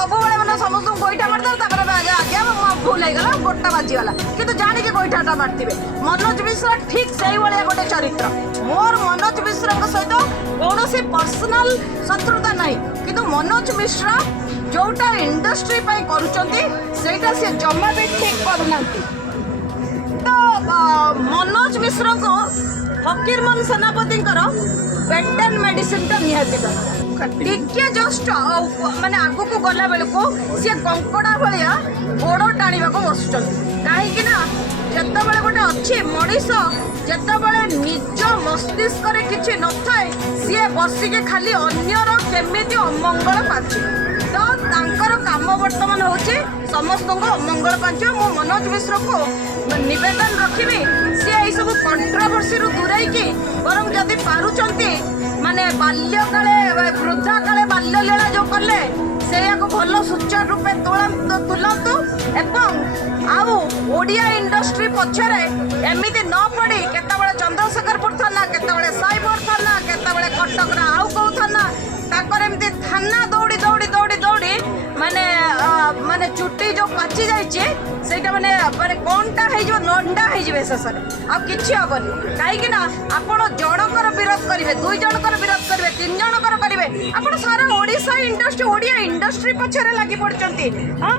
सब मैंने समस्त गोईठा मारदे आज्ञा भूल होगा गोटा बाजीगला कि जाणिकी गोईठाटा मारते मनोज मिश्र ठीक से गोटे चरित्र मोर मनोज मिश्र सहित कौन पर्सनाल शत्रुता ना कि मनोज मिश्र जोटा इंडस्ट्री करुँचा सी जमा भी ठीक करना तो मनोज मिश्र को फकीरमोहन सेनापति पेटेंट मेडिसिन टा निहाती टे जस्ट माने आगु को गला बेल को सी कंकड़ा भाया गोड़ टाणा बसुं कहीं जिते गोटे अच्छी मनीष जिते निज मस्तिष्क किसी न थाए सी बसिक खाली अन्यर केमी अमंगल पाचे तो तांकर काम बर्तमान होची समस्त को अमंगल पाच मु मनोज मिश्र को निवेदन रखी सी यही सब कंट्रोवर्सी दूरे बर जदि पारुचंती माने बाल्यकाले वृद्धा काले बाल्य लीला जो कले से भल सुचार रूपे तुलंतु एवं आउ ओडिया इंडस्ट्री पछरे एमिति न पड़ी केतबेले चंद्रशेखरपुर थाना केतबेले साइबर थाना केतबेले कटक आउ कौ थाना ताकर एमती थाना दौड़ी दौड़ी दौड़ी दौड़ी माने माने चुट्टी जो पाची जाइए सेटा माने माने कोनटा हो नंडा हो शेष आ किसी हेनी कहीं आपण जनकर विरोध करेंगे दुई जनकर विरोध करेंगे तीन जनकर करेंगे आप सारा ओडिशा इंडस्ट्री ओडिया इंडस्ट्री पछरे लगी पड़ती हाँ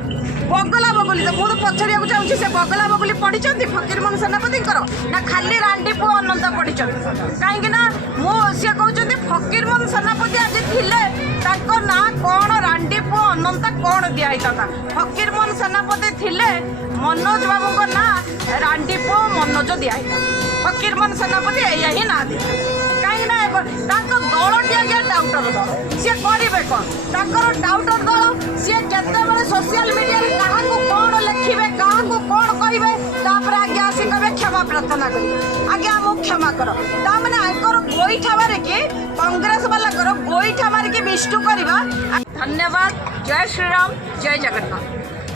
बगला बगुली तो मुझे पचारिया चाहूँगी से बगला बगुली पढ़ी फकीरमोहन सेनापति ना खाली रांडी पुओ अनंत पढ़ी कहीं सी कहते फकीरमोहन सेनापति आज थे ना कौन रांडी पुओ अनंत कौन दिखाई था फकीरमोहन सेनापति थे मनोज बाबू को ना रांडी पुओ मनोज दिखाई फकीरमोहन सेनापति यही ना कहीं दलटी आज्ञा डाउटर दल सी करेंगे कौन डाउटर दल सी केत सोशल मीडिया क्या कौन लिखे क्या कौन कहे तापर आज्ञा आसी कहे क्षमा प्रार्थना करेंगे आज्ञा आम क्षमा कर ताने आंकर गोईठा मारिकी कांग्रेस वाला गोईठा मारिकी विष्णु करवा। धन्यवाद। जय श्रीराम, जय जगन्नाथ।